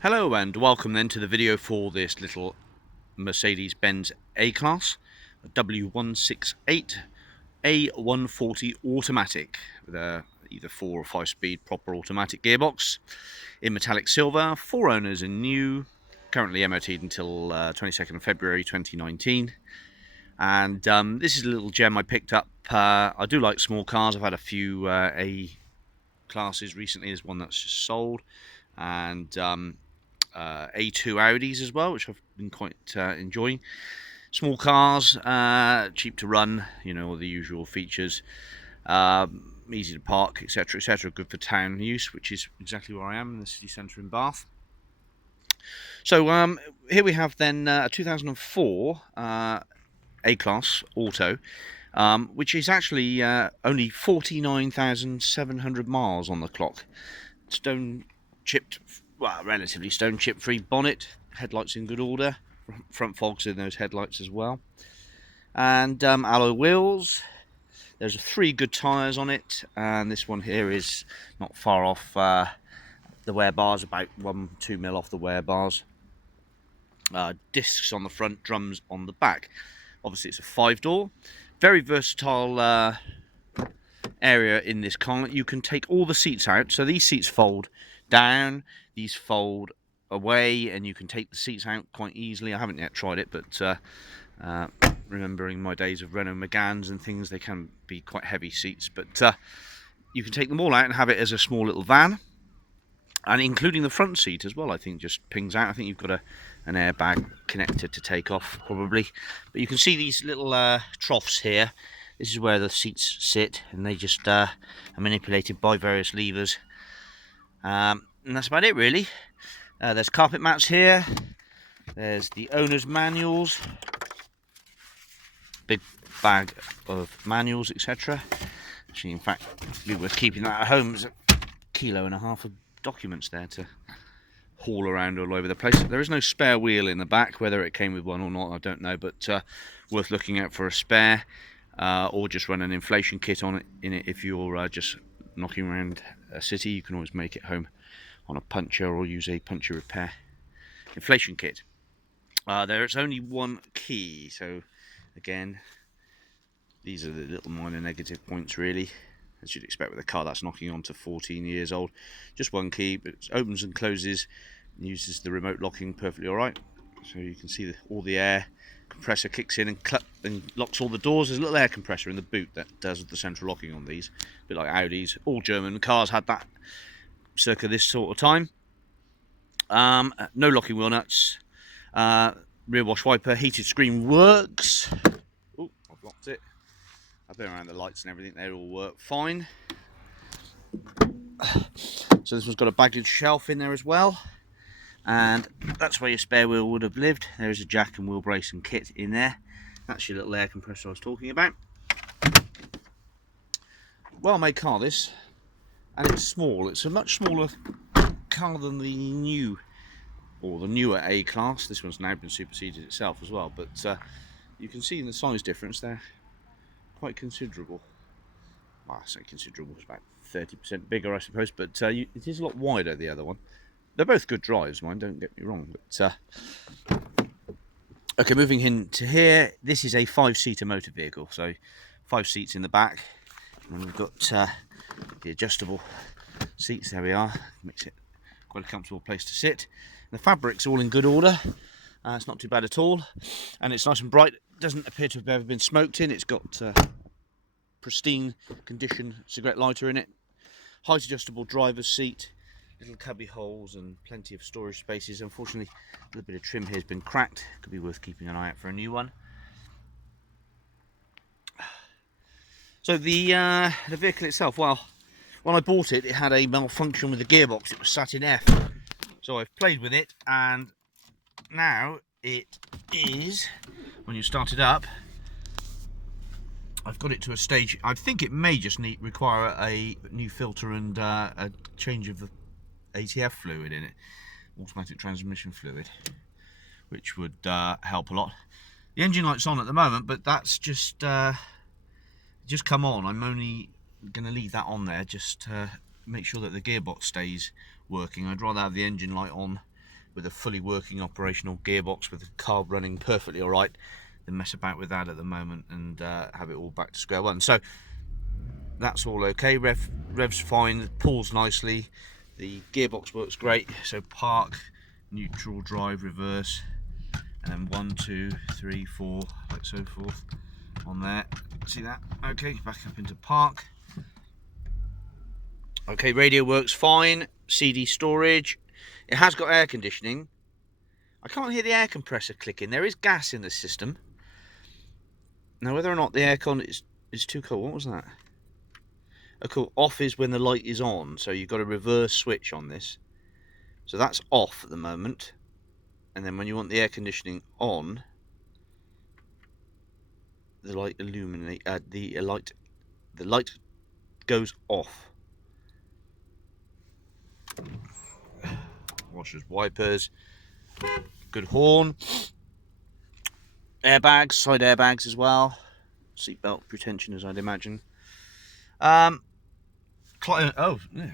Hello and welcome then to the video for this little Mercedes-Benz A-Class W168 A140 automatic with a either 4 or 5 speed proper automatic gearbox in metallic silver, 4 owners and new, currently MOT'd until 22nd of February 2019. And this is a little gem I picked up. I do like small cars. I've had a few A-classes recently. There's one that's just sold, and A2 Audis as well, which I've been quite enjoying. Small cars, cheap to run, all the usual features, easy to park, etc., etc. Good for town use, which is exactly where I am in the city centre in Bath. So here we have then a 2004 A-Class Auto, which is actually only 49,700 miles on the clock. Stone chipped, well, relatively stone chip free bonnet, headlights in good order, front fogs in those headlights as well, and alloy wheels. There's 3 good tyres on it, and this one here is not far off the wear bars, about 1-2 mil off the wear bars. Discs on the front, drums on the back. Obviously it's a 5-door, very versatile area in this car. You can take all the seats out, so these seats fold down, these fold away, and you can take the seats out quite easily. I haven't yet tried it, but remembering my days of Renault Megans and things, they can be quite heavy seats, but you can take them all out and have it as a small little van, and including the front seat as well. I think just pings out. I think you've got an airbag connected to take off probably, but you can see these little troughs here. This is where the seats sit, and they just are manipulated by various levers. And that's about it, really. There's carpet mats here. There's the owner's manuals. Big bag of manuals, etc. Actually, in fact, it'd be worth keeping that at home. There's 1.5 kilos of documents there to haul around all over the place. There is no spare wheel in the back. Whether it came with one or not, I don't know, but worth looking out for a spare. Or just run an inflation kit on it if you're just knocking around a city. You can always make it home on a puncher or use a puncher repair inflation kit. There's only 1 key, so again, these are the little minor negative points really, as you'd expect with a car that's knocking on to 14 years old. Just 1 key, but it opens and closes and uses the remote locking perfectly alright. So you can see all the air compressor kicks in and locks all the doors. There's a little air compressor in the boot that does the central locking on these, a bit like Audis. All German cars had that circa this sort of time. No locking wheel nuts. Rear wash wiper, heated screen works. Oh, I've locked it. I've been around the lights and everything, they all work fine. So this one's got a baggage shelf in there as well, and that's where your spare wheel would have lived. There's a jack and wheel brace and kit in there. That's your little air compressor I was talking about. Well made car this, and it's small. It's a much smaller car than the new, or the newer A-Class. This one's now been superseded itself as well, but you can see in the size difference they're quite considerable. Well, I say considerable, it's about 30% bigger I suppose, but it is a lot wider, the other one. They're both good drives, mine, don't get me wrong, but okay, moving into here, this is a 5-seater motor vehicle, so 5 seats in the back, and we've got the adjustable seats. There we are. Makes it quite a comfortable place to sit. The fabric's all in good order. It's not too bad at all, and it's nice and bright. It doesn't appear to have ever been smoked in. It's got pristine condition cigarette lighter in it. Height adjustable driver's seat, little cubby holes and plenty of storage spaces. Unfortunately, a little bit of trim here has been cracked. Could be worth keeping an eye out for a new one. So the vehicle itself, well, when I bought it, it had a malfunction with the gearbox. It was sat in F. So I've played with it, and now it is, when you start it up, I've got it to a stage. I think it may just require a new filter and a change of the ATF fluid in it, automatic transmission fluid, which would help a lot. The engine light's on at the moment, but that's just come on. I'm only going to leave that on there just to make sure that the gearbox stays working. I'd rather have the engine light on with a fully working operational gearbox with the carb running perfectly all right than mess about with that at the moment and have it all back to square one. So that's all okay. Revs fine, pulls nicely, the gearbox works great. So park, neutral, drive, reverse, and then 1, 2, 3, 4, like so forth on there. See that? Okay, back up into park. Okay, radio works fine. CD storage. It has got air conditioning. I can't hear the air compressor clicking. There is gas in the system. Now, whether or not the aircon is too cold. What was that? Oh, cool. Off is when the light is on. So you've got a reverse switch on this. So that's off at the moment. And then when you want the air conditioning on, the light illuminate. The light goes off. Washers, wipers, good horn, airbags, side airbags as well, seatbelt pretension as I'd imagine. Oh, yeah.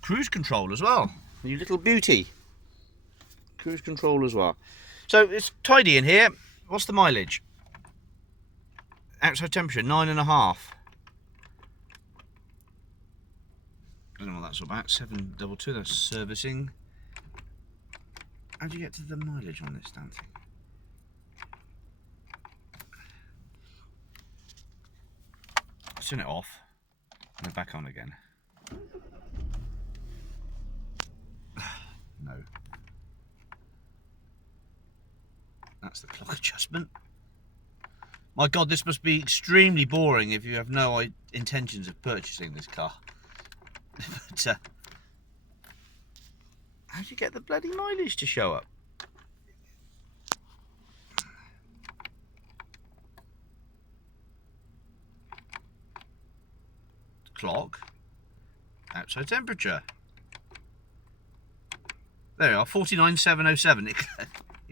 Cruise control as well, you little beauty. Cruise control as well. So it's tidy in here. What's the mileage? Outside temperature 9.5. I don't know what that's about. 722. That's servicing. How do you get to the mileage on this damn thing? Turn it off and then back on again. No. That's the clock adjustment. My God, this must be extremely boring if you have no intentions of purchasing this car. But how do you get the bloody mileage to show up? Clock, outside temperature. There we are, 49,707. It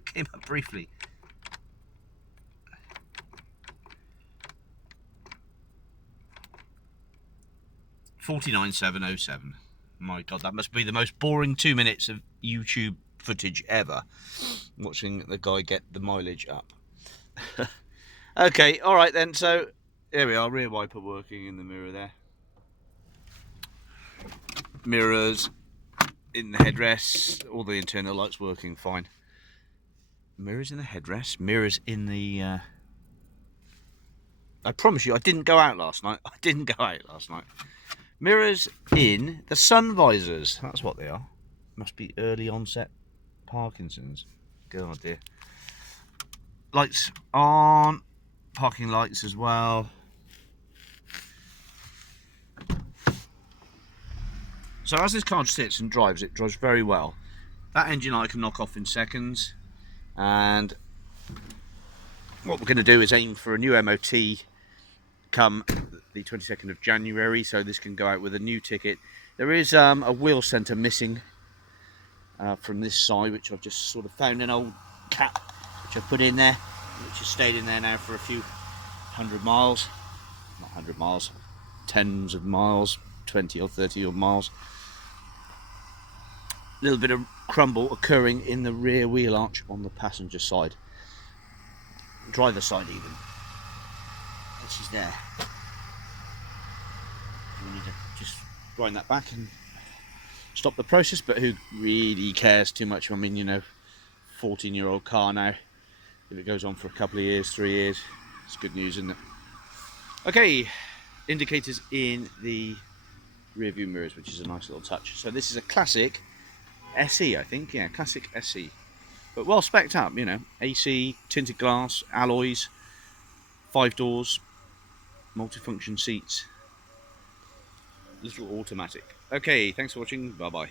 came up briefly. $49,707. My God, that must be the most boring 2 minutes of YouTube footage ever. Watching the guy get the mileage up. Okay, all right then. So there we are. Rear wiper working in the mirror there. Mirrors in the headrests. All the internal lights working fine. Mirrors in the headrest. Mirrors in the. I promise you, I didn't go out last night. Mirrors in the sun visors. That's what they are. Must be early onset Parkinson's. God dear. Lights on. Parking lights as well. So as this car sits and drives, it drives very well. That engine I can knock off in seconds. And what we're going to do is aim for a new MOT come the 22nd of January, so this can go out with a new ticket. There is a wheel centre missing from this side, which I've just sort of found an old cap which I put in there, which has stayed in there now for a few 100 miles. Not 100 miles, tens of miles, 20 or 30 odd miles. A little bit of crumble occurring in the rear wheel arch on the passenger side, driver side even, which is there. We need to just grind that back and stop the process, but who really cares too much? I mean, you know, 14-year-old car now. If it goes on for a couple of years, 3 years, it's good news, isn't it? Okay, indicators in the rear view mirrors, which is a nice little touch. So this is a classic SE, I think. Yeah, classic SE. But well spec'd up, you know. AC, tinted glass, alloys, 5 doors, multifunction seats, little automatic. Okay, thanks for watching. Bye bye.